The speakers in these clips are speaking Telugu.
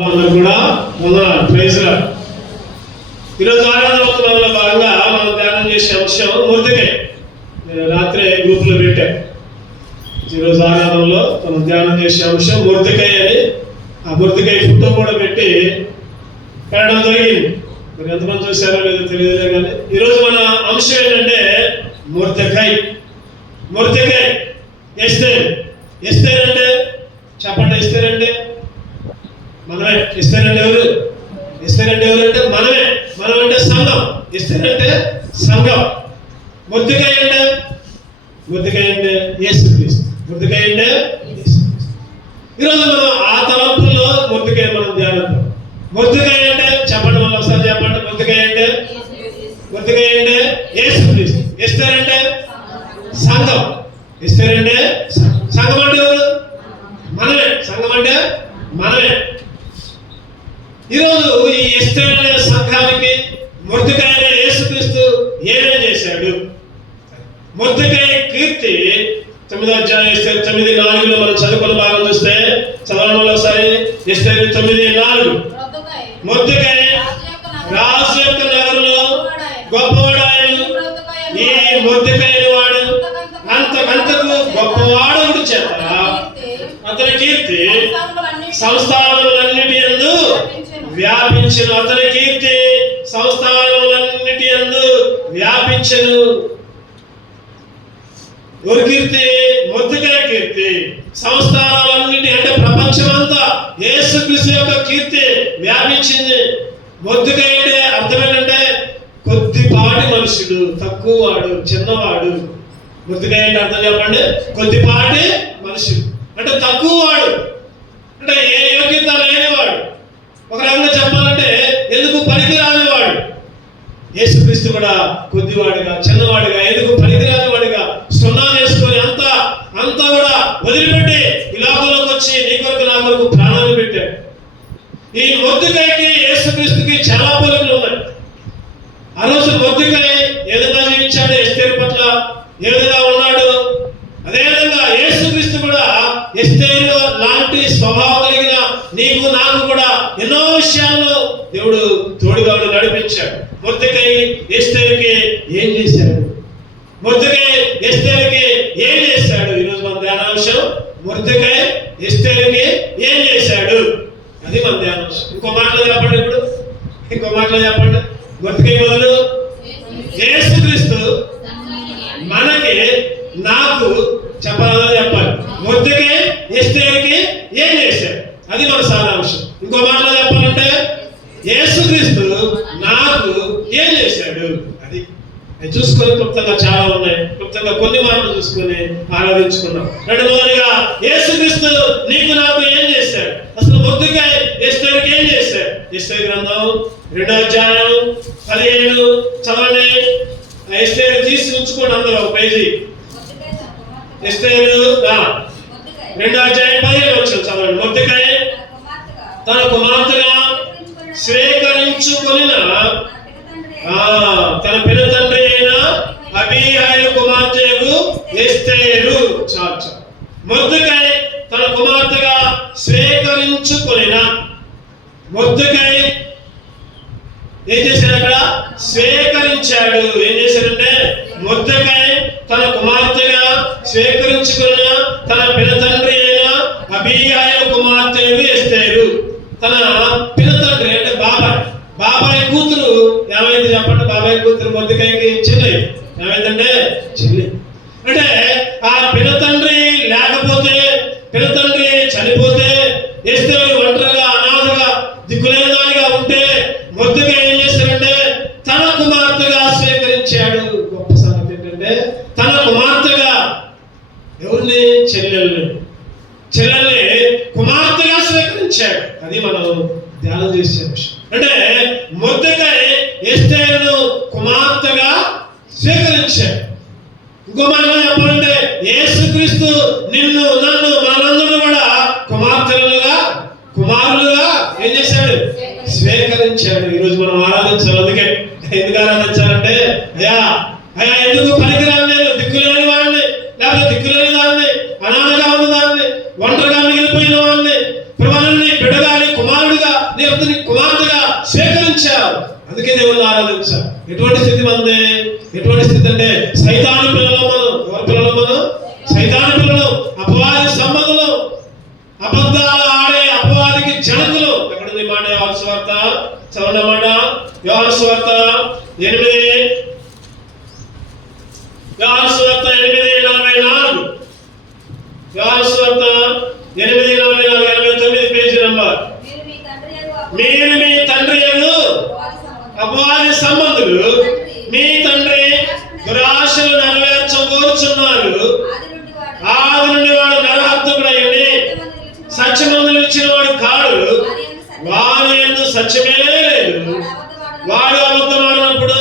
అందరూ కూడా ప్రైజ్ లార్డ్. ఈరోజు ఆరాధనలో భాగంగా మనం ధ్యానం చేసే అంశం మొర్దెకై. నేను రాత్రి గ్రూప్లో పెట్టాను. ఈరోజు ఆరాధనలో మనం ధ్యానం చేసే అంశం మొర్దెకై అని. ఆ మొర్దెకై ఫోటో కూడా పెట్టి పెట్టడం జరిగింది. మరి ఎంతమంది చూసారో లేదో తెలియదు కానీ ఈరోజు మన అంశం ఏంటంటే మొర్దెకై. మొర్దెకై ఎస్తేర్. ఎస్తేర్ అంటే చెప్పండి. ఎస్తేర్ అంటే మనమే. ఇస్తారంటే ఎవరు? ఇస్తారంటే ఎవరు అంటే మనమే. మనం అంటే సంఘం. ఇస్తారంటే సంఘం. మొర్దెకై అంటే యేసుక్రీస్తు. మొర్దెకై అంటే ఈరోజు మనం ఆ తలంపుల్లో మొర్దెకై మనం ధ్యానం. మొర్దెకై అంటే చెప్పండి, మళ్ళీ ఒకసారి చెప్పండి. మొర్దెకై అంటే యేసుక్రీస్తు. ఇస్తారంటే సంఘం. ఇస్తారంటే సంఘం అంటే ఎవరు? మనమే. సంఘం అంటే మనమే. ఈరోజు ఈ ఎస్తేర్ అనే సంఘానికి మొర్దెకై అనే యేసుక్రీస్తు ఏమేం చేశాడు? మొర్దెకై కీర్తి 9వ అధ్యాయం ఎస్తేర్ 9:4 మనం చదువుకున్న భాగం చూస్తే చదవడం వల్ల ఒకసారి. ఎస్తేర్ 9:4 మొర్దెకై రాజు యొక్క నగరులో గొప్పవాడాయను. ఈ మొర్దెకై వాడు అంతకంతకు గొప్పవాడు చేత అతని కీర్తి సంస్థానములన్నిటి యందు వ్యాపించెను. అతని కీర్తి సంస్థానములన్నిటి యందు వ్యాపించెను. ఎవరి కీర్తి? మొర్దెకై కీర్తి సంస్థానాలన్నిటి అంటే ప్రపంచమంతా యేసుక్రీస్తు యొక్క కీర్తి వ్యాపించింది. మొర్దెకై అంటే అర్థం ఏంటంటే కొద్దిపాటి మనుషుడు, తక్కువవాడు, చిన్నవాడు. మొర్దెకై అంటే అర్థం చెప్పండి. కొద్దిపాటి మనుషుడు అంటే తక్కువవాడు, అంటే ఏ యోగ్యత లేనివాడు. ఒక రకంగా చెప్పాలంటే ఎందుకు పనికిరానివాడు. యేసుక్రీస్తు కూడా కొద్దివాడిగా, చిన్నవాడిగా, ఎందుకు పనికిరానివాడిగా సున్నా వేసుకొని అంతా కూడా వదిలిపెట్టి ఈ లోకంలోకి వచ్చి నీ కొరకు నా కొరకు ప్రాణాలు పెట్టాడు. ఈ మొర్దెకైకి యేసుక్రీస్తుకి చాలా పోలికలు ఉన్నాయి. ఆ రోజు మొర్దెకై ఏ విధంగా జీవించాడు, ఎస్తేర్ పట్ల ఏ విధంగా ఉన్నాడు, అదేవిధంగా యేసుక్రీస్తు కూడా ఎస్తేర్ లాంటి స్వభావం కలిగిన నీకు నాకు కూడా ఎన్నో విషయాల్లో దేవుడు తోడుగా నడిపించాడు. మొర్దెకై ఎస్తేరుకి ఏం చేశాడు? మొర్దెకై ఎస్తేరుకి ఏం చేశాడు? ఈరోజు మన ధ్యానాంశం మొర్దెకై ఎస్తేరుకి ఏం చేశాడు, అది మన ధ్యానాంశం. ఇంకో మాటలో చెప్పండి. మొర్దెకై బదులు యేసుక్రీస్తు మనకి నాకు చెప్పాలి. మొర్దెకై ఎస్తేరుకి ఏం చేశాడు, అది మన సారాంశం. ఇంకో మాటలో చెప్పాలంటే యేసుక్రీస్తు నాకు ఏం చేశాడు, అది చూసుకొని క్లుప్తంగా చాలా ఉన్నాయి. క్లుప్తంగా కొన్ని మాటలు చూసుకొని ఆరాధించుకున్నాం. మొదటిగా యేసుక్రీస్తు నీకు నాకు ఏం చేశాడు. అసలు మొర్దెకై ఎస్తేరుకి ఏం చేశాడు? ఎస్తేరు గ్రంథం 2వ అధ్యాయం 15 చదవండి. ఎస్తేరు తీసి ఉంచుకోండి అందరూ ఒక పేజీ. ఎస్తేరు 2వ అధ్యాయం 15 వచనం చదవండి. మొర్దెకై తన కుమార్తెగా స్వీకరించుకొనిన తన పినతండ్రి అయిన అబీహైలు కుమార్తెకు ఎస్తేరు. చాలు. మొర్దెకై తన కుమార్తెగా స్వీకరించుకొనిన. మొర్దెకై ఏం చేశాడు? అక్కడ స్వీకరించాడు. ఏం చేశాడంటే మొర్దెకై తన కుమార్తెగా స్వీకరించుకున్న తన పినతండ్రి అయిన అబీహైలు కుమార్తెకు ఎస్తేరు. తన పినతండ్రి అంటే బాబాయ్ కూతురు ఏమైంది చెప్పండి. బాబాయ్ కూతురు మొర్దెకైకి చెల్లి ఏమైందంటే చెల్లి. అంటే ఆ పినతండ్రి లేకపోతే, పినతండ్రి చనిపోతే, ఎస్తేరు ఒంటరిగా అనాథగా దిక్కులేని దానిగా ఉంటే మొర్దెకై ఏం చేశాడంటే తన కుమార్తెగా స్వీకరించాడు. గొప్ప సంగతి ఏంటంటే తన కుమార్తెగా ఎవరిని? చెల్లెల్ని కుమార్తెగా స్వీకరించాడు. అది మనం ధ్యానం చేసే విషయం. అంటే మొర్దెకై ఎస్తేరును కుమార్తెగా స్వీకరించాడు. ఇంకో మాటలో చెప్పాలంటే యేసుక్రీస్తు నిన్ను నన్ను మనందరూ కూడా కుమారులుగా ఏం చేశాడు? స్వీకరించాడు. ఈరోజు మనం ఆరాధించాలి. అందుకే ఎందుకు ఆరాధించాలంటే అయ్యా ఎందుకు పనికిరాని నేను, దిక్కులేని వాడిని, లేకపోతే దిక్కులేని దాన్ని, అనాథగా ఉన్న దాన్ని, ఒంటరిగా మిగిలిపోయిన వాడిని, ప్రభువుని బిడ్డగాని కుమారుడిగా నీ కుమార్తెగా స్వీకరించావు, అందుకే దేవుణ్ణి ఆరాధించావు. ఎటువంటి స్థితి మంది? ఎటువంటి స్థితి అంటే సైతాను పిల్లలు మనం. ఎవరి పిల్లలు మనం? సైతాను పిల్లలు, అపవాది సంబంధులు, అబద్ధాలు ఆడే అపవాదికి జనకులు. ఎక్కడుంది మాట? యోహాను సువార్త చదవండి మాట. యోహాను సువార్త 8:44. యోహాను సువార్త 8:44. యోహాను సువార్త 8:44, 89 పేజీ నంబర్. మీరు మీ తండ్రి యగు అపవాది సంబంధులు, మీ తండ్రి దురాశలు నెరవేర్చగోరుచున్నారు. ఆది నుండి వాడు నరహంతకుడై ఉండి సత్యమందులు ఇచ్చిన వాడు కాడు, వాని యందు సత్యమే లేదు. వాడు అబద్ధమాడినప్పుడు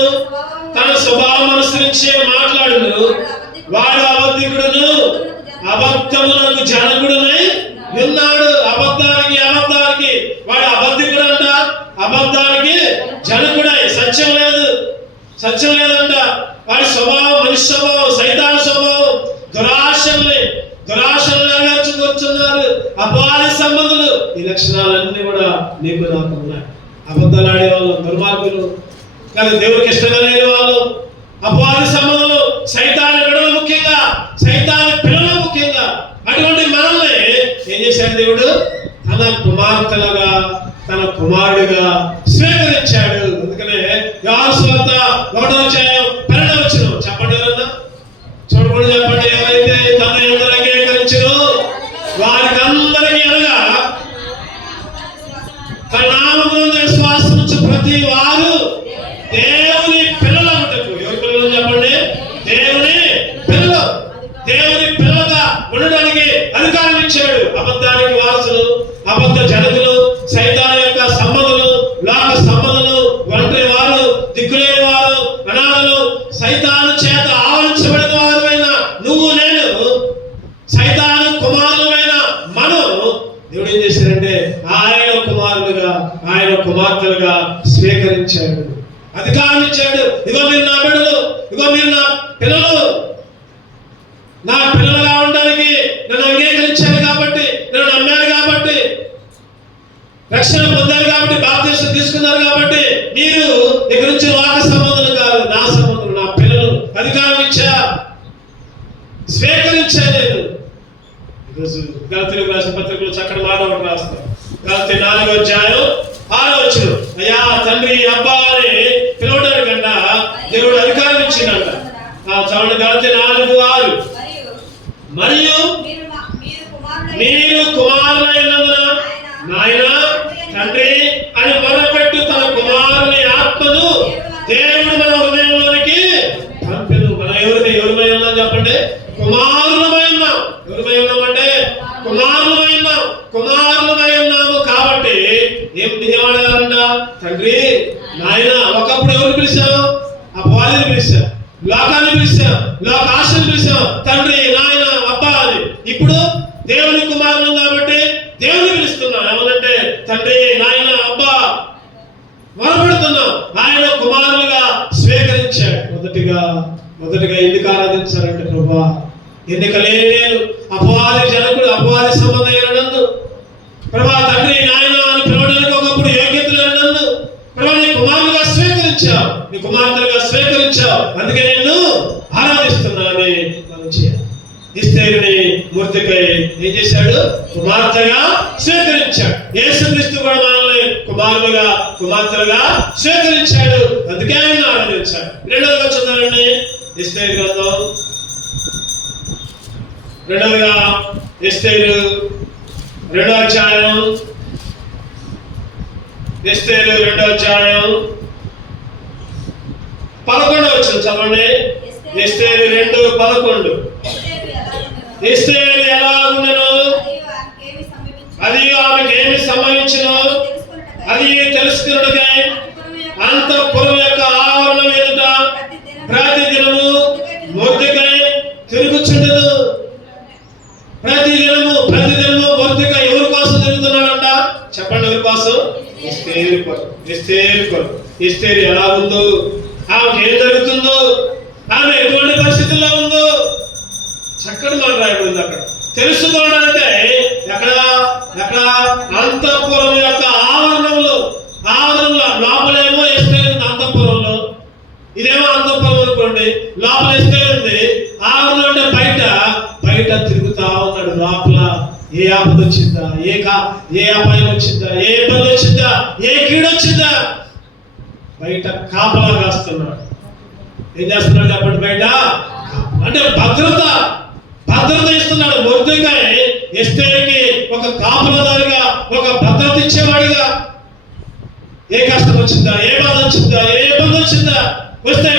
తన స్వభావం అనుసరించి మాట్లాడును. వాడు అబద్ధికుడును అబద్ధమునకు జనకుడునై ఉన్నాడు. అబద్ధానికి వాడు అబద్ధికుడు అంట, అబద్ధానికి జనకుడై. సత్యం లేదంట. వాడి స్వభావం మనిషి స్వభావం, సైతాన్ స్వభావం, దురాశలు నెరవేర్చుకొచ్చున్నారు అపవాది సంబంధులు. ఈ లక్షణాలన్నీ కూడా నీకు నాకు ఉన్నాయి. అబద్ధాలు ఆడేవాళ్ళు, దుర్మార్గులు, కానీ దేవుడికి ఇష్టంగా లేని వాళ్ళు, అపవాది సంబంధులు, సైతాన్ విడలు ముఖ్యంగా, సైతాన్ పిల్లలు ముఖ్యంగా. అటువంటి మనల్ని ఏం చేశాడు దేవుడు? తన కుమార్తెలుగా, తన కుమారుడిగా స్వీకరించాడు. అందుకనే యోహాను సువార్త 1:12 చెప్పండి ఎవరన్నా, చూడకుండా చెప్పండి. ఎవరైతే తన యందు అంగీకరించినో వారికి అందరికీ అనగా తన నామమున విశ్వాసం ఉంచు ప్రతి వారు దేవుని పిల్లలగుటకు. ఎవరి పిల్లలు చెప్పండి? దేవుని పిల్లలు. దేవుని పిల్లలుగా ఉండడానికి అధికారం ఇచ్చాడు. అబద్ధానికి వారసులు, అబద్ధ జనకులు, సైతాన్ యొక్క సంబంధులు, లోక సంబంధులు, ఒంటరి వారు, దిక్కులేని వారు, అనాథలు, సైతాను చేత ఆవరించబడిన వారుమైన నువ్వు నేను, సైతాను కుమారులమైన మనం దేవుడు ఏం చేశాడంటే ఆయన కుమారులుగా, ఆయన కుమార్తెలుగా స్వీకరించాడు, అధికారం ఇచ్చాడు. ఇగో మీరు నా బిడ్డలు, ఇగో మీరు నా పిల్లలు, నా పిల్లలుగా ఉండడానికి నన్ను అంగీకరించారు కాబట్టి, నన్ను నమ్మారు కాబట్టి, రక్షణ పొందారు కాబట్టి, బాప్తిసం తీసుకున్నారు కాబట్టి, మీరు ఇక్కడ నుంచి లోక సంబంధులు కాదు, నా సంబంధులు, నా పిల్లలు. అధికారం ఇచ్చా, స్వీకరించా నేను. ఈరోజు గలతీయులకు రాసిన పత్రికలో చక్కటి మాట ఒకటి రాస్తారు. గలతీ 4:6 అయ్యా తండ్రి అబ్బా అని పిలవడానికన్నా దేవుడు అధికారం ఇచ్చిందంట. చదవండి, గలతీ 4:6. మరియు మీరు కుమారులైనందున నాయన తండ్రి అని మొరపెట్టు తన కుమారుని ఆత్మను దేవుడు మన హృదయంలోనికి పంపెను. మనం ఎవరిమై ఉన్నాం చెప్పండి? కుమారులమై ఉన్నాం. ఎవరిమై ఉన్నామంటే కుమారులమై ఉన్నాము. కాబట్టి ఏమడగాలంట? తండ్రి నాయన. ఒకప్పుడు ఎవరు పిలిచాం? అపవాదిని పిలిచాం, లోకాన్ని పిలిచాం, లోక ఆశను పిలిచాం, తండ్రి నాయన అబ్బా అని. ఇప్పుడు దేవుని కుమారులు కాబట్టి దేవుని పిలుస్తున్నాం. ఏమనంటే తండ్రి నాయన అబ్బా మొరపెడుతున్నాం. ఆయన కుమారులుగా స్వీకరించాడు. మొదటిగా ఎందుకు ఆరాధించాలంటే ప్రభా ఎన్నిక లేని నేను, అపవాది జనకుడు, అపవాది సంబంధమైన నన్ను ప్రభా తండ్రి నాయన అని పిలవడానికి ఒకప్పుడు యోగ్యత లేని నన్ను ప్రభా నీ కుమారులుగా స్వీకరించావు, నీ కుమార్తెలుగా స్వీకరించావు. అందుకే నేను ఆరాధిస్తున్నానని మనం చేయాలి. ఎస్తేరుని మొర్దెకై ఏం చేశాడు? కుమార్తెగా స్వీకరించాడు. యేసుక్రీస్తు కూడా మనల్ని కుమారులుగా, కుమార్తెలుగా స్వీకరించాడు. అందుకే ఆయన ఆరాధించాడు. రెండవగా చదవండి, ఎస్తేరు గ్రంథం. రెండవగా ఎస్తేరు 2వ అధ్యాయం. ఎస్తేరు 2వ అధ్యాయం 11 చదవండి. ఎస్తేరు 2:11. ఎస్తేరు ఎలా ఉండెను, అది ఆమెకు ఏమి సంభవించునో అది తెలుసుకున్నట్టుగా అంతఃపురం యొక్క ఆవరణ ఎదుట ప్రతి దినము మొర్దెకై తిరుగుచుండెను. ప్రతి దినము మొర్దెకై ఎవరి కోసం తిరుగుతున్నాడంట చెప్పండి? ఎవరి కోసం? ఎస్తేరు కొరకు. ఎస్తేరు ఎలా ఉందో, ఆమెకు ఏం జరుగుతుందో, ఆమె ఎటువంటి పరిస్థితుల్లో ఉందో చక్కటి మాట రాయబడింది అక్కడ. తెలుసుకోవడానికి ఎక్కడ అంతఃపురం యొక్క ఆవరణంలో లోపలేమో ఎస్తేరు ఉంది అంతఃపురంలో, ఇదేమో అంతఃపురం అనుకోండి, లోపల ఎస్తేరు ఉంది, ఆవరణ అంటే బయట తిరుగుతా ఉన్నాడు. లోపల ఏ ఆపద వచ్చిందా, ఏ అపాయం వచ్చిందా, ఏ ఇబ్బంది వచ్చిందా, ఏ కీడు వచ్చిందా, బయట కాపలా కాస్తున్నాడు. ఏం చేస్తున్నాడు చెప్పండి? బయట అంటే భద్రత ఇస్తున్నాడు. మొర్దెకై ఎస్తేరుకి ఒక కాపలాదారిగా, ఒక భద్రత ఇచ్చేవాడిగా. ఏ కష్టం వచ్చిందా, ఏ బాధ వచ్చిందా, ఏ ఇబ్బంది వచ్చిందా, వస్తే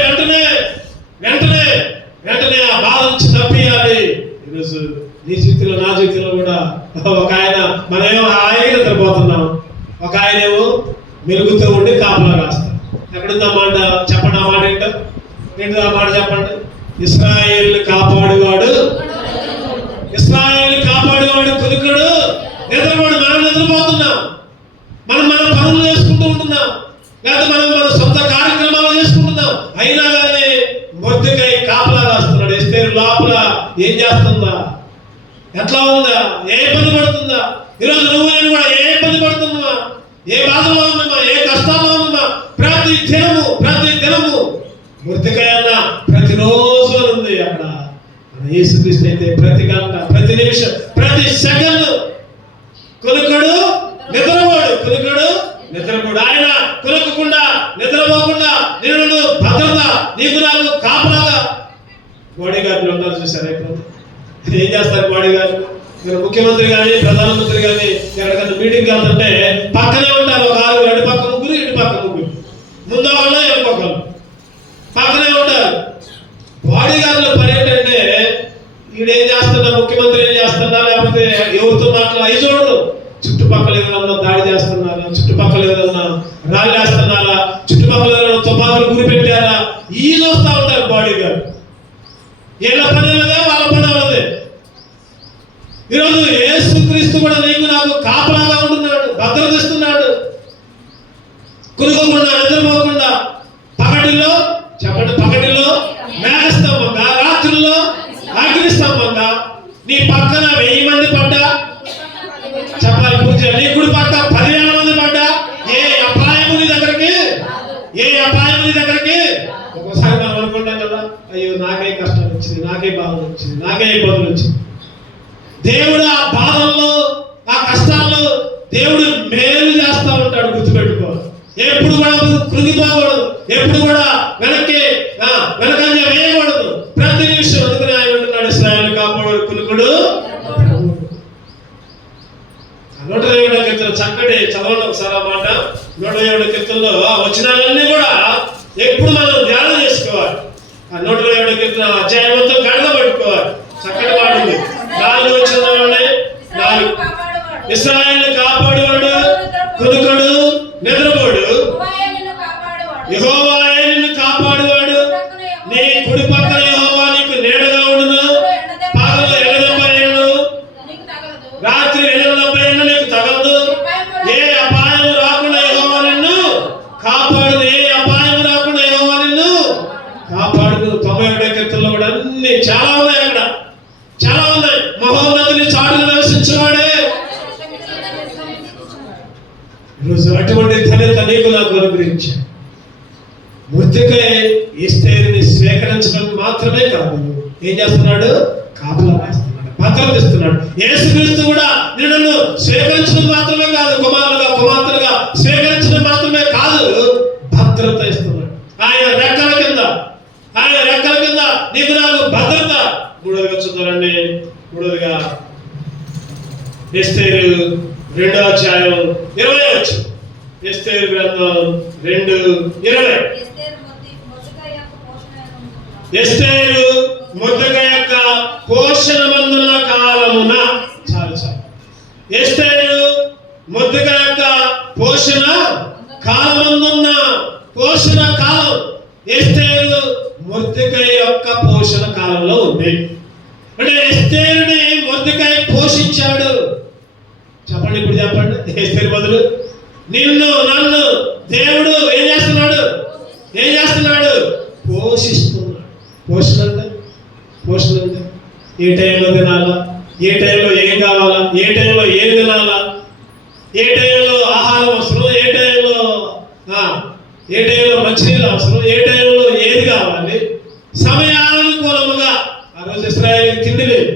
వెంటనే ఆ బాధ నుంచి తప్పియాలి. ఈరోజు నీ జీవితంలో, నా జీవితంలో కూడా ఒక ఆయన, మనమేమో హాయిగా నిద్రపోతున్నాం, ఒక ఆయన ఏమో మెలుగుతూ ఉండి కాపలా కాస్తాం. ఎక్కడుందా మాట చెప్పండి? ఆ మాట ఏంటో ఆ మాట చెప్పండి. ఇశ్రాయేలు కాపాడువాడు కునుకడు, నిద్రపోడు. మనం నిద్రపోతున్నాం, మనం మన పనులు చేసుకుంటూ ఉంటున్నాం, లేదా మనం మన సొంత కార్యక్రమాలు చేసుకుంటున్నాం. అయినా కానీ మొర్దెకై కాపలా కాస్తున్నాడు. ఎస్తేరు లోపల ఏం చేస్తుందా, ఎట్లా ఉందా, ఏ ఇబ్బంది పడుతుందా? ఈరోజు నువ్వు నేను కూడా ఏ ఇబ్బంది పడుతున్నావా, ఏ బాధలో ఉన్నామా, ఏ కష్టాల్లో ఉన్నామా? ప్రతి దినము మొర్దెకై అన్న ప్రతిరోజు ఉంది అక్కడ. యేసుక్రీస్తు అయితే ప్రతి గంట, ప్రతి నిమిషం, ప్రతి సెకండ్ కునుకడు నిద్రపోడు. ఆయన కునుకకుండా, నిద్రపోకుండా నేను భద్రత, నీకు నాకు కాపలాగా బాడీ గార్డులు ఉన్నారు. చూసారా? ఇప్పుడు ఏం చేస్తారు బాడీ గార్డులు? మీరు ముఖ్యమంత్రి కానీ, ప్రధానమంత్రి కానీ ఎక్కడికన్నా మీటింగ్కి వెళ్తుంటే పక్కనే ఉంటారు. ఒక ఆరు, అటు పక్క ముగ్గురు, ఇటు పక్క ముగ్గురు, ముందు ఒకళ్ళు, వెనుకొకళ్ళు పక్కనే ఉంటారు. బాడీ గార్డుల పని ఏంటంటే, ఈడేం చేస్తున్నా, ముఖ్యమంత్రి ఏం చేస్తున్నా, లేకపోతే ఎవరితో మాట్లాడాలి అవి చూడరు. చుట్టుపక్కల ఏదన్నా దాడి చేస్తున్నారా, చుట్టుపక్కల ఏదన్నా రాళ్ళు వేస్తున్నారా, చుట్టుపక్కల ఏదైనా తుపాకులు గురి పెట్టారా, ఈ చూస్తూ ఉంటారు బాడీ గార్డు. వీళ్ళ పని వాళ్ళదే, వాళ్ళ పని వాళ్ళదే. ఈరోజు యేసుక్రీస్తు కూడా నీకు నాకు కాపలాగా ఉంటున్నాడు, భద్రత ఇస్తున్నాడు. కునుకోకుండా, నిద్రపోకుండా, పగటిలో మేఘస్తంభంగా, రాత్రుల్లో అగ్నిస్తంభంగా, నీ పక్కన 1000 మంది పడ్డా చెప్పాలి పూజ, నీ కుడి పక్క 10,000 మంది పడ్డా ఏ అపాయము నీ దగ్గరికి. ఒకసారి మనం అనుకుంటాం కదా, అయ్యో నాకే కష్టం వచ్చింది, నాకే బాధ వచ్చింది, నాకే ఇబ్బందులు వచ్చింది. దేవుడు ఆ బాధల్లో, ఆ కష్టాల్లో దేవుడు మేలు చేస్తా ఉంటాడు. గుర్తుపెట్టుకోవాలి. ఎప్పుడు కూడా కృంగిపోకూడదు, ఎప్పుడు కూడా వెనకంజ వేయకూడదు. ప్రతి నిమిషం అందుకని ఆయన అంటున్నాడు, ఇశ్రాయేలు కాపాడు కునుకుడు. 107వ కీర్తన చక్కటి చదవండి ఒకసారి ఆ మాట. 107వ కీర్తనలో ఆ వచనాలన్నీ కూడా ఎప్పుడు మనం ధ్యానం చేసుకోవాలి. ఆ 107వ కీర్తన అధ్యాయం మొత్తం గడగ పెట్టుకోవాలి. చక్కటి మాట ఉంది. 4 వచనాలు, 4 ఇశ్రాయేలు కాపాడువాడు కునుకడు, నిద్రపోడు. యెహోవాయే నిన్ను కాపాడువాడు, నీ కుడి పక్కన యెహోవా నీకు నీడగా ఉండును. పగలు ఎడదెబ్బను, రాత్రి 70 నీకు తగలదు. ఏ అపాయం రాకుండా యెహోవా నిన్ను కాపాడు. 91వ కీర్తనలో కూడా అన్ని చాలా ఉన్నాయి. అక్కడ చాలా ఉన్నాయి. మహోన్నతుని చాటును నివసించేవాడే. ఈరోజు అటువంటి ధన్యత నీకు నాకు అనుగ్రహించాడు. మొర్దెకై ఎస్తేరుని స్వీకరించడం మాత్రమే కాదు, ఏం చేస్తున్నాడు? కాపలా వేస్తున్నాడు, భద్రత ఇస్తున్నాడు. యేసుక్రీస్తు కూడా నిన్ను స్వీకరించడం మాత్రమే కాదు, కుమార్తెలుగా స్వీకరించడం మాత్రమే కాదు, భద్రత ఇస్తున్నాడు. ఆయన రెక్కల కింద నీకు నాకు భద్రత. 3వదిగా చూద్దారండి. 3వదిగా ఎస్తేరు 2వ అధ్యాయం 20వ వచనం. ఎస్తేరు గ్రంథం 2:20. ఎస్తేరు మొర్దెకై యొక్క పోషణమందున్న కాలమున, చాలు. ఎస్తేరు మొర్దెకై యొక్క పోషణ కాలమందున్న పోషణ కాలం. ఎస్తేరు మొర్దెకై యొక్క పోషణ కాలంలో ఉంది. అంటే ఎస్తేరుని మొర్దెకై పోషించాడు. చెప్పండి, ఇప్పుడు చెప్పండి. ఎస్తేరు బదులు నిన్ను నన్ను దేవుడు ఏం చేస్తున్నాడు? పోషిస్తున్నాడు. పోషణ అంటే ఏ టైంలో తినాలా, ఏ టైంలో ఏం కావాలా, ఏ టైంలో ఏం తినాలా, ఏ టైంలో ఆహారం అవసరం, ఏ టైంలో ఏ టైంలో మంచినీళ్ళు అవసరం, ఏ టైంలో ఏది కావాలి, సమయానుకూలముగా. ఆ రోజు ఇశ్రాయేలు తిండి లేదు,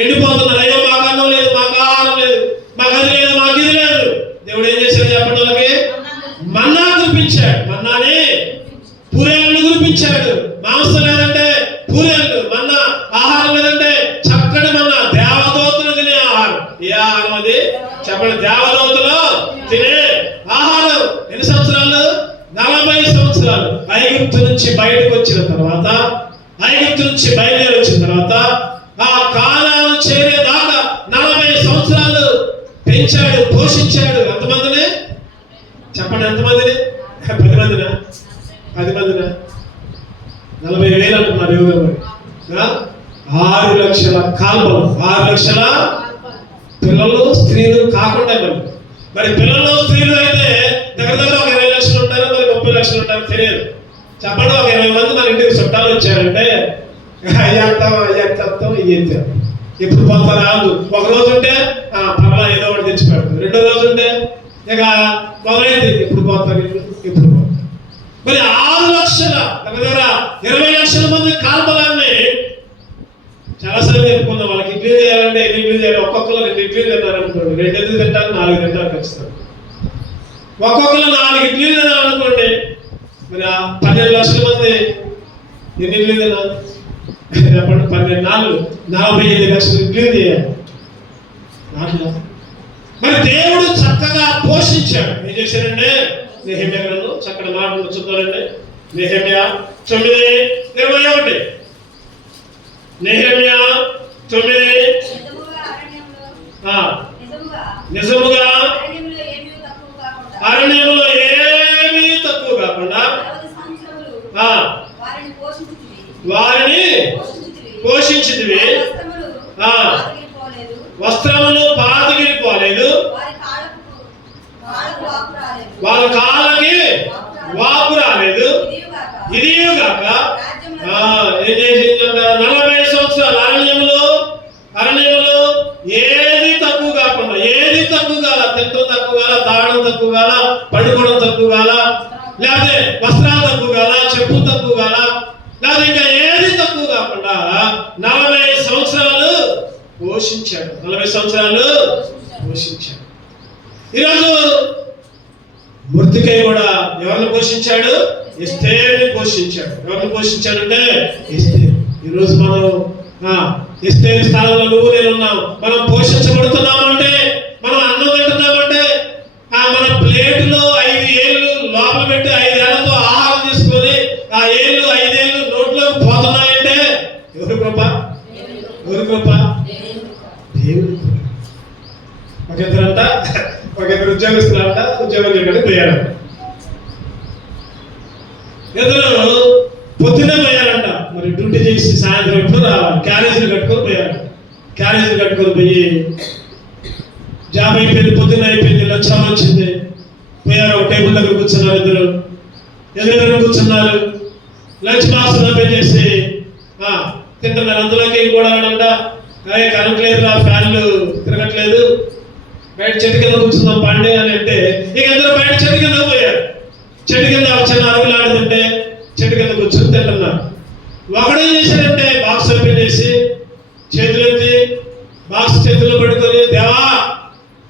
ఎండిపోతున్నారు. అయ్యో మాకు అన్నం లేదు, మాకు ఆహారం లేదు, మాకు అది లేదు, మాకు ఇది లేదు. దేవుడు ఏం చేశాడు చెప్పండి? వాళ్ళకి మన్నా కురిపించాడు. మన్నాని పూరేళ్ళను కురిపించాడు. మాంసం లేదంటే పూరేళ్ళు, మన్నా. ఆహారం లేదంటే చక్కటి మన్నా, దేవదూతలు తినే ఆహారం. ఏ ఆహారం అది చెప్పండి? దేవదూతలు తినే ఆహారం. ఎన్ని సంవత్సరాలు? 40 సంవత్సరాలు. ఐగుప్తు నుంచి బయటకు వచ్చిన తర్వాత, ఐగుప్తు నుంచి బయలుదేరి వచ్చిన తర్వాత ఆ కానాను చేరేదాకా 40 సంవత్సరాలు పెంచాడు, పోషించాడు. ఎంతమందిని చెప్పండి? ఎంతమందిని? 10 మందినా? 10 మందినా? 40,000 అంటున్నారు ఎవరు? 6 లక్షల కాల్పలు, 6 లక్షల పిల్లలు స్త్రీలు కాకుండా. మరి పిల్లలు స్త్రీలు అయితే దగ్గర దగ్గర ఒక 20 లక్షలు ఉంటారు, మరి 30 లక్షలు ఉంటారు, తెలియదు. చెప్పండి, ఒక 20 మంది మన ఇంటికి చుట్టాలు వచ్చారంటే అయ్యేస్తాం ఎప్పుడు పోతారా? ఒక రోజు ఉంటే పర్లా ఏదో ఒకటి తెచ్చి పెడతారు, రెండో రోజు ఉంటే ఇక మొదలైంది ఎప్పుడు పోతారు, ఎప్పుడు పోతారు. మరి 6 లక్షల దగ్గర దగ్గర 20 లక్షల మంది కాల్పలాన్ని చాలాసార్లు చెప్పుకున్నాం. వాళ్ళకి ఇడ్లీ చేయాలంటే ఎన్ని ఇడ్లీ చేయాలి? ఒక్కొక్కరు 2 ఇడ్లీలు తిన్నారనుకోండి, 2 ఎందుకు తింటారు? 4 తింటారు ఖచ్చితంగా. ఒక్కొక్కరు 4 ఇడ్లీలు తినాలనుకోండి, మరి ఆ 12 లక్షల మంది ఎన్ని ఇడ్లీ తినాలి చెప్పండి? 12 4 45 లక్షల ఇడ్లీలు చేయాలి. మరి దేవుడు చక్కగా పోషించాడు. ఏం చేశాడంటే నెహెమ్యా గ్రంథం చక్కటి మాటలు చూద్దామండి. నెహెమ్యా 9:21. నెహెమ్యా 9. నిజముగా అరణ్యంలో ఏమీ తక్కువ కాకుండా వారిని పోషించితివి, వస్త్రములు పాతగిరిపోలేదు, వాళ్ళ కాళ్ళకి వాపు రాలేదు. ఇదిగాక ఏం చేసిందంట? 40 సంవత్సరాలు అరణ్యములో ఏది తక్కువ కాకుండా, ఏది తక్కువ కాల, తింటం తక్కువ కాల, తాగడం తక్కువ కాల, పడుకోవడం తక్కువ కాల, లేకపోతే వస్త్రాలు తక్కువ కాల, చెప్పు తక్కువ కాల, లేకపోతే ఇంకా ఏది తక్కువ కాకుండా 40 సంవత్సరాలు పోషించాడు. 40 సంవత్సరాలు పోషించాడు. ఈరోజు మొర్దెకై కూడా ఎవరిని పోషించాడు? ఎస్తేరుని పోషించాడు. ఎవరిని పోషించాడంటే ఎస్తేరు. ఈరోజు మనం ఎస్తేరు స్థానంలో నువ్వు నేను ఉన్నాం. మనం పోషించబడుతున్నామంటే, మనం అన్నం తింటున్నామంటే, మన ప్లేటులో 5 ఏళ్ళు లోపల పెట్టి 5 ఏళ్లతో ఆహారం తీసుకొని ఆ 5 ఏళ్ళు నోట్లోకి పోతున్నాయంటే ఎవరి కృప? ఎవరి కృప? దేవుడి కృప. ఒక ఇద్దరు ఉద్యోగస్తులంట ఉద్యోగం చేయడానికి పోయారంట. ఇద్దరు పొద్దునే పోయారంట. మరి డ్యూటీ చేసి సాయంత్రం ఎప్పుడు రావాలి. క్యారేజీలు కట్టుకొని పోయారు. క్యారేజీలు కట్టుకొని పోయి జాబ్ అయిపోయింది, పొద్దున్న అయిపోయింది, లంచ్ అవర్ వచ్చింది. పోయారు, ఒక టేబుల్ దగ్గర కూర్చున్నారు. ఇద్దరు ఎదురు కూర్చున్నారు. లంచ్ బాక్స్ ఓపెన్ చేసి తింటున్నారు. అందులోకి కూడా అంట, కరెంట్ లేదు, ఫ్యాన్లు తిరగట్లేదు, బయట చెట్టు కింద కూర్చుందాం పండి అని అంటే ఇక అందరూ బయట చెట్టు కింద పోయారు. చెట్టు కింద చిన్న అరుగులాడుతుంటే చెట్టు కింద కూర్చొని తింటున్నారు. ఒకడేం చేశాడంటే బాక్స్ ఓపెన్ చేసి చేతులెత్తి బాక్స్ చేతుల్లో పట్టుకొని, దేవా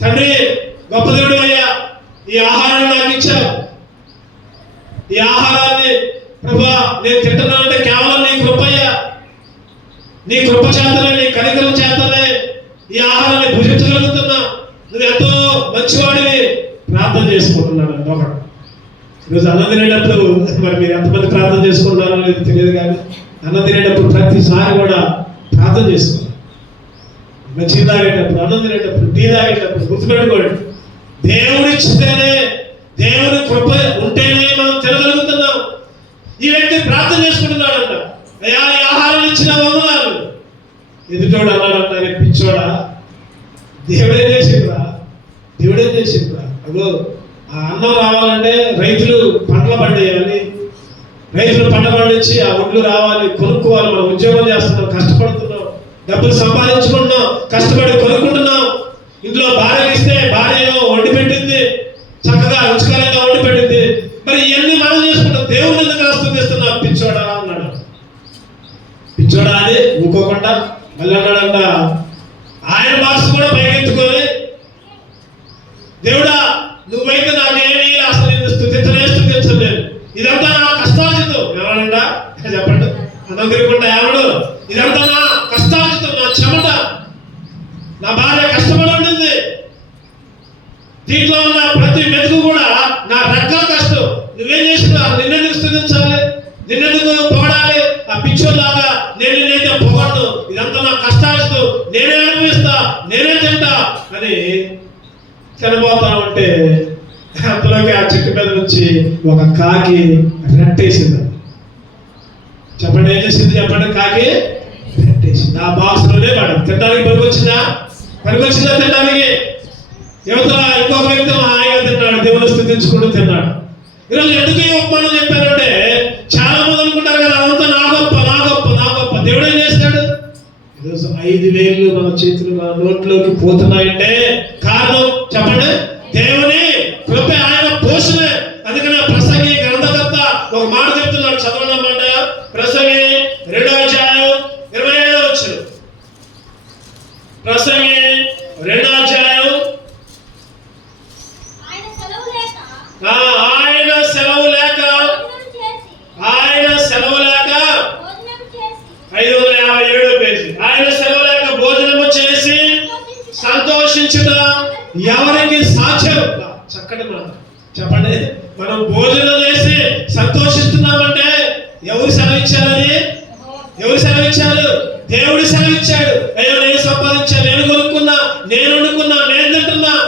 తండ్రి గొప్ప దేవుడు అయ్యా, ఈ ఆహారాన్ని నాకు ఇచ్చావు. ఈ ఆహారాన్ని ప్రభా నేను తింటున్నానంటే కేవలం నీ కృపయ్యా, నీ కృప చేతనే, నీ కనికరం చేతనే ఈ ఆహారాన్ని భుజించగలుగుతున్నా. నువ్వు ఎంతో మంచివాడివి. ప్రార్థన చేసుకుంటున్నాడు ఒకడు. ఈరోజు అన్నం తినేటప్పుడు మరి మీరు ఎంతమంది ప్రార్థన చేసుకుంటున్నారో లేదు తెలియదు, కానీ అన్నం తినేటప్పుడు ప్రతిసారి కూడా ప్రార్థన చేసుకోవాలి. మంచి తాగేటప్పుడు, అన్నం తినేటప్పుడు, టీ తాగేటప్పుడు గుర్తుపెట్టుకోండి, దేవుడిచ్చితేనే, దేవుని కృప ఉంటేనే మనం తినగలుగుతున్నాం. ఈ వ్యక్తి ప్రార్థన చేసుకుంటున్నాడంట, అయ్యా ఈ ఆహారం ఇచ్చిన వందనాలు. ఎదుటోడు అన్నాడంట, పిచ్చోడా, దేవుడేం చేసిండ్రా, దేవుడేం చేసిండ్రా. అగో ఆ అన్నం రావాలంటే రైతులు పంటలు పండేయాలి, రైతులు పంట పండించి ఆ ఒడ్లు రావాలి, కొనుక్కోవాలి. మనం ఉద్యోగం చేస్తున్నాం, కష్టపడుతున్నాం, డబ్బులు సంపాదించుకుంటున్నాం, కష్టపడి కొనుక్కుంటున్నాం. ఇంట్లో భార్యకి ఇస్తే భార్య వండి పెట్టింది, చక్కగా రుచికరంగా వండి పెట్టింది. మరి ఇవన్నీ మనం చెప్పంట. మళ్ళీ అన్నాడంట, ఆయన మనసు కూడా పైకెత్తుకొని, దేవుడా నువ్వైతే నాకేమీ అసలు నిన్ను స్తుతించలేదు, ఇదంతా నా కష్టార్జితం. ఏమనంట చెప్పండి, అన్నం తిరుగుంటా ఏమడు, ఇదంతా నా కష్టార్జితం, నా చెమట, నా భార్య కష్టపడి ఉండింది, దీంట్లో ఉన్న ప్రతి మెతుకు కూడా నా రెక్కల కష్టం. నువ్వేం చేసినావు? నిన్నెందుకు స్తుతించాలి, నిన్నెందుకు పొగడాలి? ఆ పిచ్చోలాగా నేను నిన్నైతే పొగడను, ఇదంతా నా కష్టార్జితం, నేనే అనుభవిస్తా, నేనే తింటా అని చనిపోతా ఉంటే అంతలోకి ఆ చెట్టు మీద నుంచి ఒక కాకి రెట్టేసింది. చెప్పండి ఏం చేసింది? చెప్పండి. కాకి రెట్టేసింది. ఆ బాక్స్లోనే పడదు. తినడానికి పనికొచ్చిందా తినడానికి? యువతల ఇంకొక వ్యక్తి హాయిగా తిన్నాడు, దేవుని స్తుతించుకుంటూ తిన్నాడు. ఈరోజు ఎందుకు ఈ ఉపమానం చెప్పారంటే, చాలా మంది అనుకుంటారు కదా అదంతా నా గొప్ప. దేవుడు ఏం చేస్తాడు? ఈరోజు 5,000 మన చేతులు మన నోట్లోకి పోతున్నాయంటే కారణం చెప్పండి, దేవుని కృప, ఆయన పోషణే. అందుకనే ప్రసంగి గ్రంథకర్త ఒక మాట చెప్తున్నాడు, చదవనమాట. ప్రసంగి 2:27. ప్రసంగి 2:27. ఆయన సెలవు లేక 557 పేజీ. ఆయన సెలవు లేక భోజనము చేసి సంతోషించుట ఎవరికి సాధ్యం? చక్కటి మాట చెప్పండి. మనం భోజనం చేసి సంతోషిస్తున్నామంటే ఎవరు సెలవిచ్చారని? ఎవరు సెలవిచ్చారు? దేవుడు సెలవిచ్చాడు. అయ్యో నేను సంపాదించాను, నేను కొనుక్కున్నా, నేను వండుకున్నా, నేను తిందాం,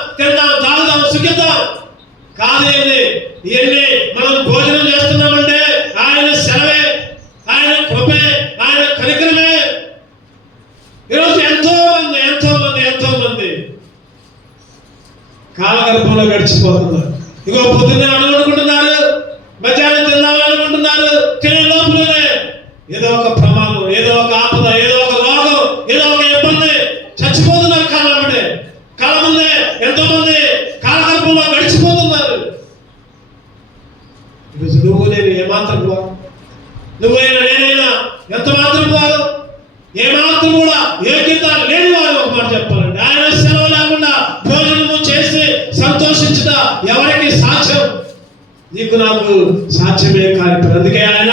తాగుదాం, సుఖిద్దాం కాదేంది. ఇవన్నీ మనం భోజనం చేస్తున్నామంటే ఆయన సెలవే, ఆయన కృపే, ఆయన కనికరమే. ఈరోజు ఎంతో మంది కాలగర్భంలో గడిచిపోతున్నారు. ఇగో పొద్దున్నే అనుకుంటున్నారు, మధ్యాహ్నం తిందామనుకుంటున్నారు, తినే లోపలనే ఏదో ఒక ప్రమాదం, ఏదో ఒక ఆపద, ఏదో ఒక రోగం, ఏదో ఒక ఇబ్బంది, చచ్చిపోతున్నారు. కాలం ముందే ఎంతో మంది కాలగర్భంలో గడిచిపోతున్నారు. ఈరోజు నువ్వు నేను ఏమాత్రం వారు, నువ్వైనా నేనైనా ఎంత మాత్రం వారు, ఏమాత్రం కూడా యోగ్యత లేని వారు. ఒక మాట చెప్పాలండి, ఆయన సెలవు లేకుండా భోజనము చేసి సంతోషించుట ఎవరికి సాధ్యం? నీకు నాకు సాధ్యమే కాని. అందుకే ఆయన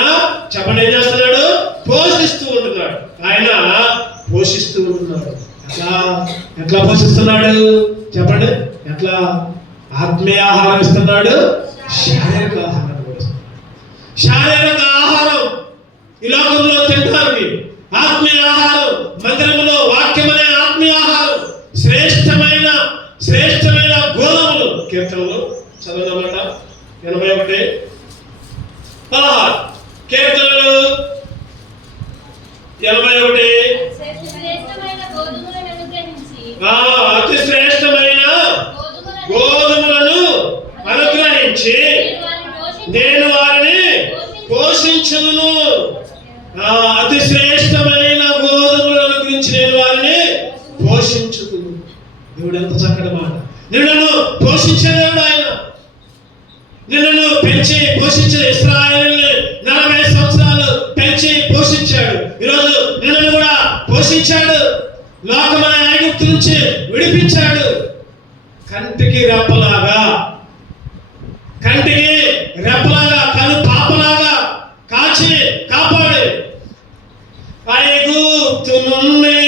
చెప్పండి ఏం చేస్తున్నాడు? పోషిస్తూ ఉంటున్నాడు. ఆయన పోషిస్తూ ఉంటున్నాడు. ఎట్లా పోషిస్తున్నాడు చెప్పండి? ఎట్లా? ఆత్మీయ ఆహారం ఇస్తున్నాడు, శారీరక ఆహారం కూడా. శారీరక ఆహారం ఈ లోకంలో తినడానికి, ఆత్మీయ ఆహారం మందిరంలో వాక్యం అనే ఆత్మీయ ఆహారం, శ్రేష్టమైన గోధుమలు. కీర్తనలు చదవనమాట 81:16. కీర్తనలు 81. అతి శ్రేష్టమైన గోధుమలను అనుగ్రహించి నేను వారిని పోషించుదును. అతి శ్రేష్టమైన గోధుమలను గురించి నేను వారిని పోషించుదును. దేవుడు ఎంత చక్కటి మాట. నిన్ను పోషించే దేవుడు ఆయన. నిన్ను పెంచి పోషించిన ఇశ్రాయేలుని 40 సంవత్సరాలు పెంచి పోషించాడు. ఈరోజు నిన్ను కూడా పోషించాడు. లోకమైన ఐగుప్తు నుంచి విడిపించాడు. కంటికి రెప్పలాగా కను పాపలాగా కాచి కాపాడు. ఐగుప్తు నుండి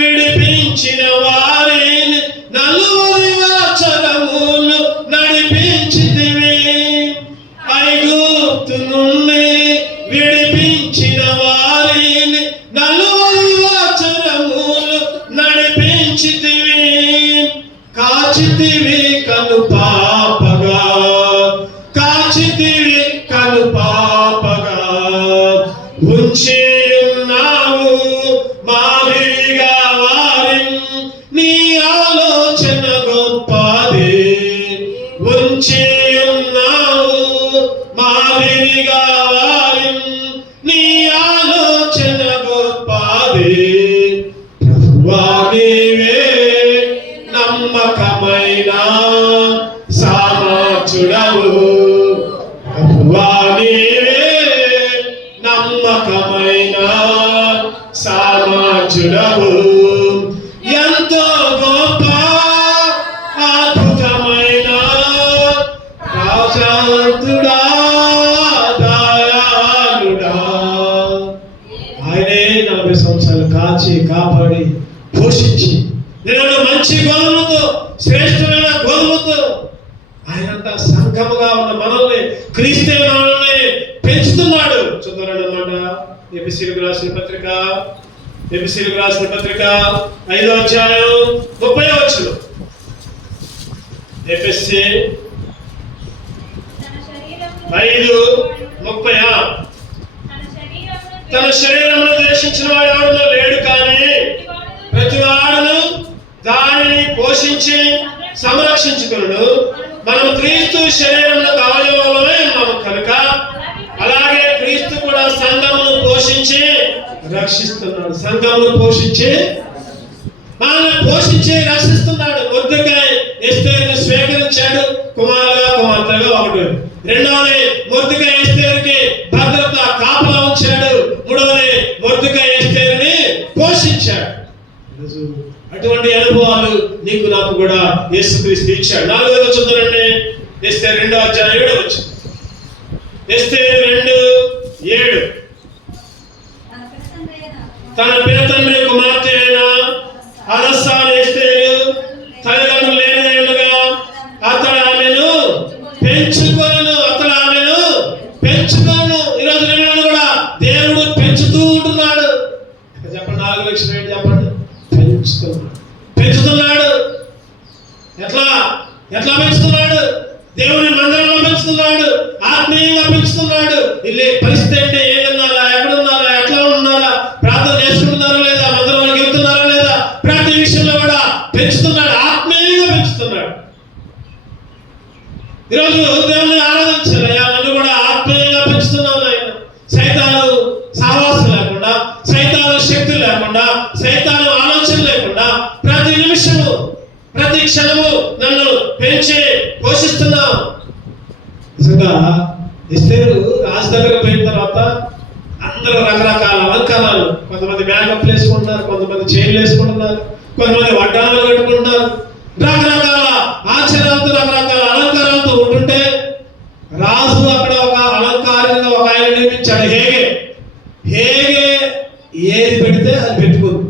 విడిపించిన వారిని నలుగురి వాచరములు నడిపించితివి. ఐగుప్తు నుండి విడిపించిన వారిని నలుగురి వాచరములు నడిపించితివి. కాచితివి కను పాపగా ఉంచి ఉన్నావు మాదిరిగా వారిని. నీ ఆలోచన గొప్పది. ఉంచి ఉన్నావు మాదిరిగా వారిని. నీ ఆలోచన గొప్పది. ప్రభువా నీవే నమ్మకమైన సామర్థ్యుడవు. ప్రభువా నీవే నమ్మకమైన సామర్థ్యుడవు. శాంతుడా దయాళుడా. ఆయనే 40 సంవత్సరాలు కాచి కాపాడి పోషించి నేను మంచి గోధుమతో శ్రేష్టమైన గోధుమతో ఆయనంట సంఘముగా ఉన్న మనల్ని క్రీస్తే మనల్ని పెంచుతున్నాడు. చూద్దాం అన్నమాట. ఎఫెసీయులకు రాసిన పత్రిక 5వ అధ్యాయం 30వ వచనం. ఎఫెసీ 5:30. తన శరీరమును ద్వేషించిన వాడు ఎవడో లేడు, కానీ ప్రతివాడును దానిని పోషించి సంరక్షించుకును. మనం క్రీస్తు శరీరములకు అవయవములమై ఉన్నాము కనుక అలాగే క్రీస్తు కూడా సంఘమును పోషించి రక్షిస్తున్నాడు. సంఘమును పోషించి మనల్ని పోషించి రక్షిస్తున్నాడు. మొర్దెకై ఎస్తేరును స్వీకరించాడు కుమారుగా కుమార్తెగా. ఒకటి. రెండవది, మొర్దెకై ఎస్తేరుకి భద్రత కాపలా ఉంచాడు. మూడవది, మొర్దెకై ఎస్తేరుని పోషించాడు. అటువంటి అనుభవాలు నీకు నాకు కూడా యేసుక్రీస్తు ఇచ్చాడు. 4వ చూద్దామండి. ఎస్తేరు 2వ అధ్యాయం 7వ వచనం. ఎస్తేరు 2:7. తన పినతండ్రి కుమార్తె అయిన హదస్సాను ఎస్తేరు తల్లిదండ్రులు లేనిదైనగా అతడు ఆమెను పెంచుకొను. ఈరోజు నిన్ను కూడా దేవుడు పెంచుతూ ఉంటున్నాడు. చెప్పండి, 4 లక్షలు ఏంటి చెప్పండి? పెంచుతున్నాడు. ఎట్లా పెంచుతున్నాడు? దేవుని మందిరంలో పెంచుతున్నాడు, ఆత్మీయంగా పెంచుతున్నాడు. ఇల్లు పరిస్థితి అంటే ఏదన్నారా, ఎక్కడున్నారా, ఎట్లా ఉన్నారా, ప్రార్థన చేసుకుంటున్నారా లేదా, మందిరంలోకి వెళ్తున్నారా లేదా, ప్రతి విషయంలో కూడా పెంచుతున్నాడు, ఆత్మీయంగా పెంచుతున్నాడు. ఈరోజు దేవుని ఆరాధించాలి. నన్ను కూడా ఆత్మీయంగా పెంచుతున్నాను ఆయన. సైతాను సావాసం లేకుండా, సైతాను శక్తి లేకుండా, సైతాను ఆలోచన లేకుండా ప్రతి నిమిషము ప్రతి క్షణము నన్ను పెంచి పోషిస్తున్నావు. నిజంగా ఎస్తేరు రాజు దగ్గర పోయిన తర్వాత అందరూ రకరకాల అలంకారాలు, కొంతమంది మేకప్ వేసుకుంటున్నారు, కొంతమంది చైన్లు వేసుకుంటున్నారు, కొంతమంది వడ్డానాలు కట్టుకుంటున్నారు, రకరకాల ఆచారాలతో రకరకాల అలంకారాలతో ఉంటుంటే రాజు అక్కడ ఒక అలంకారంగా ఒక ఆయన నియమించాడు. హేగే ఏది పెడితే అది పెట్టుకుంది.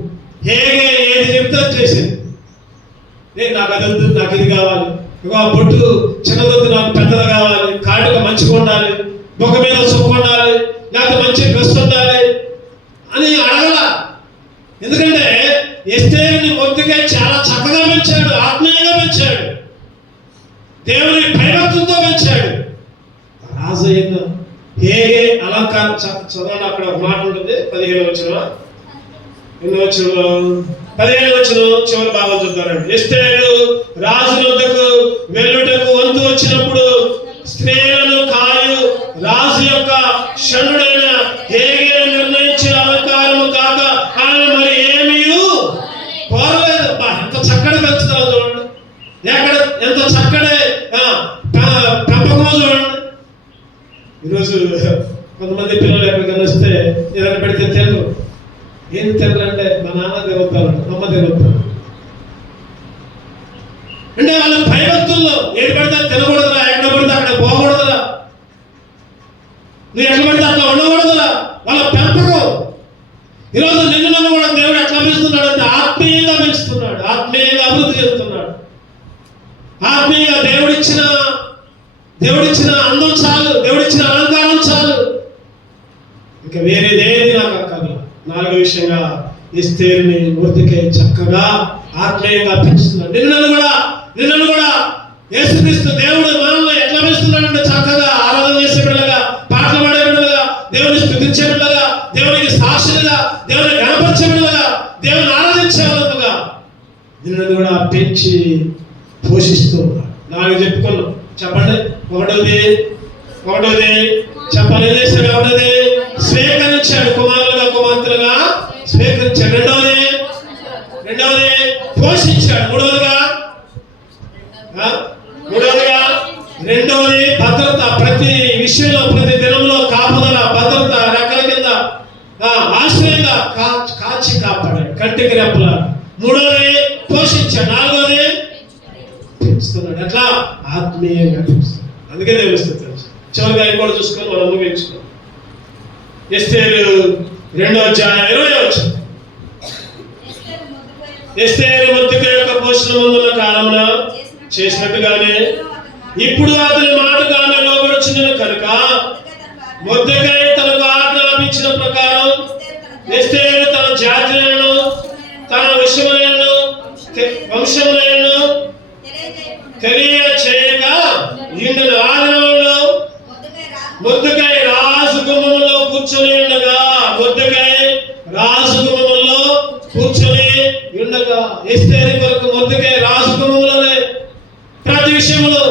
హేగే ఏది చెప్తే అది చేసింది. నాకు అది వద్దు, నాకు ఇది కావాలి, బొట్టు చిన్నదొద్దు, నాకు పెద్దది కావాలి, కాటుక మంచిగా ఉండాలి, బొక్క మీద సుఖం ఉండాలి, లేకపోతే మంచి డ్రెస్ ఉండాలి అని అడగల. ఎందుకంటే ఎస్తేరుని మొర్దెకై చాలా చక్కగా పెంచాడు, ఆత్మీయంగా పెంచాడు, దేవుని భయభక్తులతో పెంచాడు. రాజు అయిన హేగే అలంకారం చదవండి. అక్కడ ఒక మాట ఉంటుంది. 15వ వచనం చివరి భాగం చూద్దారండి. ఎస్తేరు రాజు వద్దకు వెళ్ళుటకు వంతు వచ్చినప్పుడు స్త్రీలను కాయు రాజు యొక్క షణుడైన హేగే నిర్ణయించిన అలంకారము కాక ఆమె మరి ఏమీ కోరలేదు. ఎంత చక్కటి పెంచుతారో చూడండి, ఎంత చక్కటి పెంపకమో చూడండి. ఈరోజు కొంతమంది పిల్లలు ఎక్కడికైనా వస్తే ఏదైనా పెడితే తెలుగు ఏం తినరంటే మా నాన్న తిరుగుతారు, అమ్మ తిరుగుతారు అంటే వాళ్ళ భయభక్తుల్లో ఏది పడితే తినకూడదురా, ఎక్కడ పడితే అక్కడ పోకూడదురా, నువ్వు ఎక్కడ పడితే అట్లా ఉండకూడదురా, వాళ్ళ పెంపకం. ఈరోజు నిన్ను కూడా దేవుడు ఎట్లా పెంచుతున్నాడు అంటే ఆత్మీయంగా పెంచుతున్నాడు, ఆత్మీయంగా అభివృద్ధి చెందుతున్నాడు. ఆత్మీయంగా దేవుడిచ్చిన అందం చాలు, దేవుడిచ్చిన అలంకారం చాలు, ఇంకా వేరేదేది నాకు అక్కర్లేదు. 4వ విషయంగా ఎస్తేరుని మొర్దెకై చక్కగా ఆత్మీయంగా పెంచుతున్నాడు. నిన్ను కూడా యేసుక్రీస్తు దేవుడు మనల్ని ఎట్లా పెంచుతున్నాడంటే చక్కగా ఆరాధన చేసే బిడ్డలుగా, పాటలు పాడే బిడ్డలుగా, దేవుని స్తుతించే బిడ్డలుగా, దేవునికి సాక్షులుగా, దేవుని గణపరిచే బిడ్డలుగా, దేవుని ఆరాధించే వాళ్ళుగా నిన్ను కూడా పెంచి పోషిస్తూ ఉన్నాడు. 4 చెప్పుకున్నాం. చెప్పండి. ఒకటోది చెప్పాలి. ఏం చేశాడు? ఒకటోది స్వీకరించాడు, కుమారులుగా కుమార్తెలుగా స్వీకరించాడు. రెండవది పోషించాడు. మూడవది భద్రత. ప్రతి విషయంలో ప్రతి దినంలో కాపుదల, భద్రత, రెక్కల కింద ఆశ్రయంగా కాచి కాపాడాడు, కంటికి రెప్పల. మూడవది పోషించాడు. 4వది పెంచుతున్నాడు. ఎట్లా? ఆత్మీయంగా పెంచుతున్నాడు. అందుకే దేవుని స్తుతించాలి. చివరిగా ఇంకోటి చూసుకొని మనం ముగించుకోం. ఎస్తేరు 2వ అధ్యాయం 20వ వచనం. ఎస్తేరు మొర్దెకై యొక్క పోషణ ముందున్న కాలమున చేసినట్టుగానే ఇప్పుడు అతని మాటకు ఆమె లోబడుచున్నది కనుక మొర్దెకై తనకు ఆజ్ఞాపించిన ప్రకారం ఎస్తేరు తన జాతులను తన విషయములను వంశములను తెలియచేయక ఇందులో ఆదినంలో మొర్దెకై రాజు గుమ్మములో కూర్చొని ఉండగా ఎస్తేరు కొరకు మొర్దెకై రాజు గుమ్మములోనే ప్రతి విషయంలో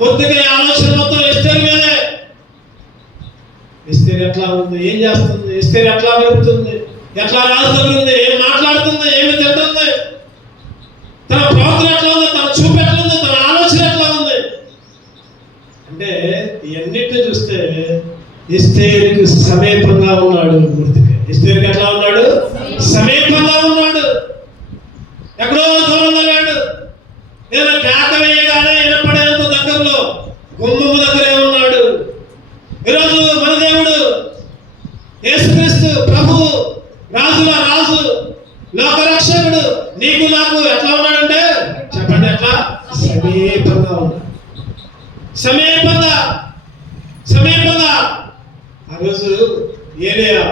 మొర్దెకై ఆలోచన మొత్తం ఎస్తేరు మీదే. ఎస్తేరు ఎట్లా ఉంది, ఏం చేస్తుంది, ఎస్తేరు ఎట్లా వెళ్తుంది, ఎట్లా రాజు దగ్గర ఉంది, ఏం మాట్లాడుతుంది, ఏమి తింటుంది, తన ప్రవర్తన ఎట్లా ఉంది, తన చూపు ఎట్లా ఉంది, తన ఆలోచన ఎట్లా ఉంది అంటే ఇవన్నిటిని చూస్తే ఎస్తేరుకు సమీపంగా ఉన్నాడు మొర్దెకై. ఎస్తేరుకు ఎట్లా ఉన్నాడు? సమీపంగా ఉన్నాడు, ఎక్కడో దూరంగా లేడు. నేను కేక వేయగానే వినపడేంత దగ్గరలో గుమ్మము దగ్గరే ఉన్నాడు. ఈరోజు మన దేవుడు యేసుక్రీస్తు ప్రభు, రాజుల రాజు, లోకరక్షకుడు నీకు నాకు ఎట్లా ఉన్నాడంటే చెప్పండి, ఎట్లా? సమీపంగా ఉన్నాడు. సమీపంగా. ఆ రోజు ఏలియా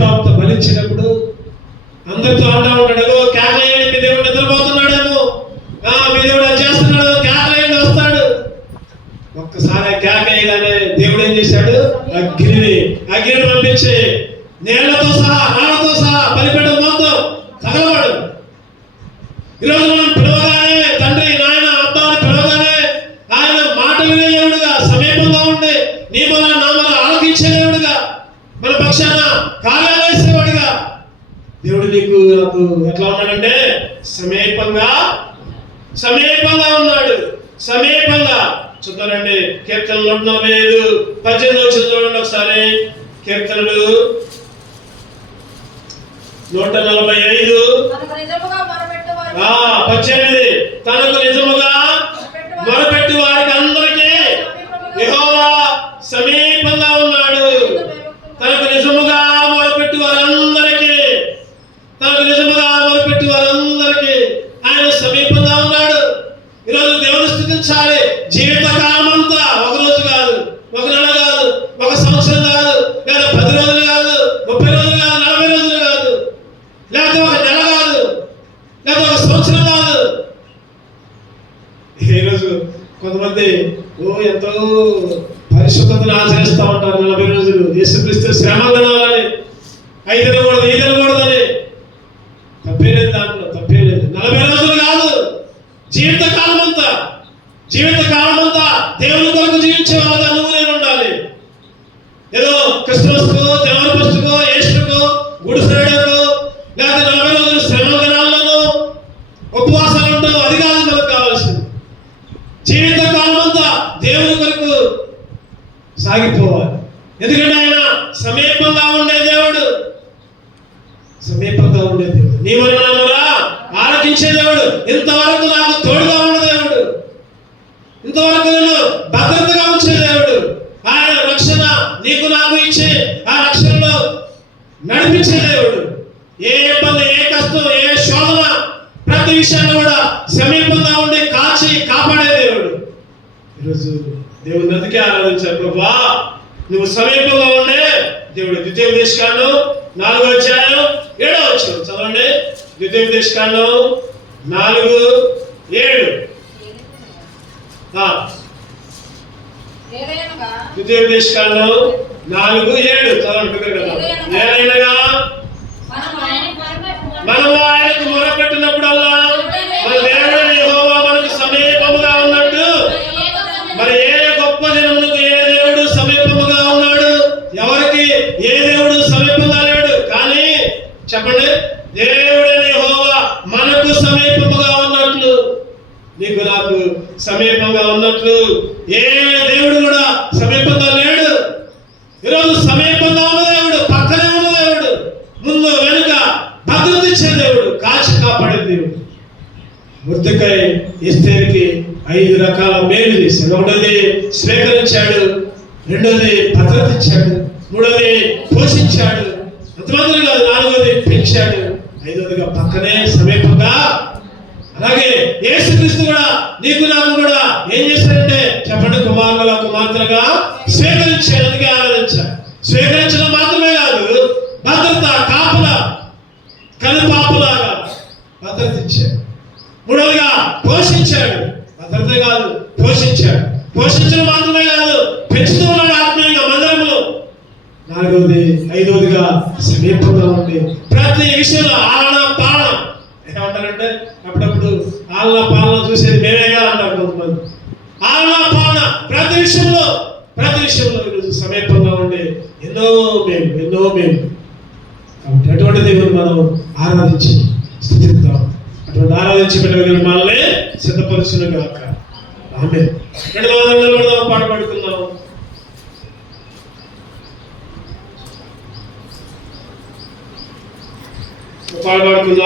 ప్రవక్త బలిచ్చినప్పుడు అందరితో అంటా ఉంటాడు, కేకలేయండి, మీ దేవుడు నిద్రపోతున్నాడేమో, మీ దేవుడు అది చేస్తున్నాడు, కేకలేయండి వస్తాడు. ఒక్కసారి కేక వేయగానే దేవుడు ఏం చేశాడు? అగ్నిని పంపించి నీళ్లతో సహా బలిపీఠం మొత్తం తగలవాడు. ఈరోజు మనం పిలవగానే తండ్రి, నాయన, అబ్బా అని పిలవగానే ఆయన మాట వినే దేవుడుగా, సమీపంగా ఉండి నీ మన నామల ఆలకించే దేవుడుగా, మన పక్షాన కార్యాలు వేసేవాడుగా దేవుడు నీకు నాకు ఎట్లా ఉన్నాడంటే సమీపంగా ఉన్నాడు. సమీపంగా. చూద్దానండి, కీర్తనలు 145 చూడండి ఒకసారి. కీర్తనలు 145 18. తనకు నిజముగా మొరపెట్టు వారికి అందరికీ యెహోవా సమీపంగా ఉన్నాడు. తనకు నిజముగా మొరపెట్టు వారందరికీ ఆయన సమీపంగా ఉన్నాడు. ఈరోజు దేవుని స్తుతించాలి. జీవితకాలం అంతా, ఒక రోజు కాదు, ఒక నెల కాదు, ఒక సంవత్సరం కాదు, లేదా 10 రోజులు కాదు, 30 రోజులు కాదు, 40 రోజులు కాదు, లేకపోతే ఒక నెల కాదు, లేదా ఒక సంవత్సరం కాదు. ఈరోజు కొంతమంది ఎంతో పరిశుద్ధతను ఆచరిస్తూ ఉంటారు. 40 రోజులు యేసుక్రీస్తు శ్రమ తినాలని, 5 తినకూడదని. తప్పేలేదు, దాంట్లో తప్పేలేదు. 40 రోజులు కాదు, జీవితకాలం అంతా దేవుని కొరకు జీవించే వాళ్ళగా నువ్వు నేను ఉండాలి. ఏదో క్రిస్మస్కో, జనవరి 1కో, ఈస్టర్కో, గుడ్ ఫ్రైడేకో, లేకపోతే 40 రోజులు శ్రమ దినాల్లోనూ ఉపవాసాలు ఉంటావు, అది కాదు మనకు కావాల్సింది. జీవితకాలం అంతా దేవుని కొరకు సాగిపోవాలి. ఎందుకంటే ఆయన సమీపంగా ఉండే దేవుడు. నీ మనరా ఆలకించే దేవుడు. ఇంతవరకు నాకు తోడుగా ఉన్న దేవుడు, ఇంతవరకు నేను భద్రతగా ఉంచే దేవుడు. ఆయన రక్షణ నీకు నాకు ఇచ్చి ఆ రక్షణలో నడిపించే దేవుడు. ఏ ఇబ్బంది, ఏ కష్టం, ఏ శోధన, ప్రతి విషయాన్ని కూడా సమీపంగా ఉండి కాపాడే దేవుడు. ఈరోజు దేవుని అందుకే ఆరాధించారు. ప్రభువా నువ్వు సమీపంగా ఉండే దేవుడు. ద్వితీయోపదేశకాండం 4వ అధ్యాయం 7వ వచనం చదవండి. ద్వితీయోపదేశకాండం 4:7. ద్వితీయోపదేశకాండం 4:7 చదవండి. ఏలైనగా మనము ఆయనకు మొరపెట్టినప్పుడల్లా మన దేవుడు యెహోవా మనకు సమీపముగా ఉన్నట్టు, మరి ఏ గొప్ప దినమునకు ఏ దేవుడు సమీపముగా ఉన్నాడు? ఎవరికి ఏ దేవుడు సమీపంగా లేడు. కానీ చెప్పండి, దేవుడైన యెహోవా మనకు సమీపముగా ఉన్నట్లు, నీకు నాకు సమీపంగా ఉన్నట్లు ఏ దేవుడు కూడా సమీపంగా లేడు. ఈరోజు సమీపంగా ఉన్న దేవుడు, పక్కనే ఉన్న దేవుడు, ముందు వెనుక భద్రత ఇచ్చే దేవుడు, కాచి కాపాడే దేవుడు. మొర్దెకై ఎస్తేరుకి 5 రకాల మేలు చేశాడు. ఒకటోది స్వీకరించాడు, రెండోది భద్రత ఇచ్చాడు, మూడోది పోషించాడు, అంతమాత్రం కాదు, నాలుగోది పెంచాడు, ఐదోదిగా పక్కనే సమీపంగా. అలాగే యేసుక్రీస్తు కూడా నీకు నాకు కూడా ఏం చేశాడంటే చెప్పండి, కుమారులుగా కుమార్తెలుగా స్వీకరించాడు. అందుకే ఆరాధించాడు. స్వీకరించడం మాత్రమే కాదు, భద్రత, కాపుల కనుపాపులాగా భద్రత ఇచ్చాడు. మూడవదిగా పోషించాడు. భద్రత కాదు, పోషించాడు. పోషించడం మాత్రమే కాదు, పెంచుతూ ఉన్నాడు ఆత్మీయంగా మందిరంలో. నాలుగవది, ఐదవదిగా సమీపంగా ఉండి ప్రతి విషయంలో ఆలన పాలన. ఏమంటారంటే అప్పుడప్పుడు ఆలన పాలన చూసేది మేమేగా అంటారు కొంతమంది. ఆలన పాలన ప్రతి విషయంలో ఈరోజు సమీపంగా ఉండి ఎన్నో మేము కాబట్టి అటువంటి దేవుని మనం ఆరాధించి స్థుతిద్దాం. అటువంటి ఆరాధించి పెట్టగలిగిన మనల్ని సిద్ధపరచును గాక. ఆమేన్. పాట పాడుకుందాం. పాడుకుందాం.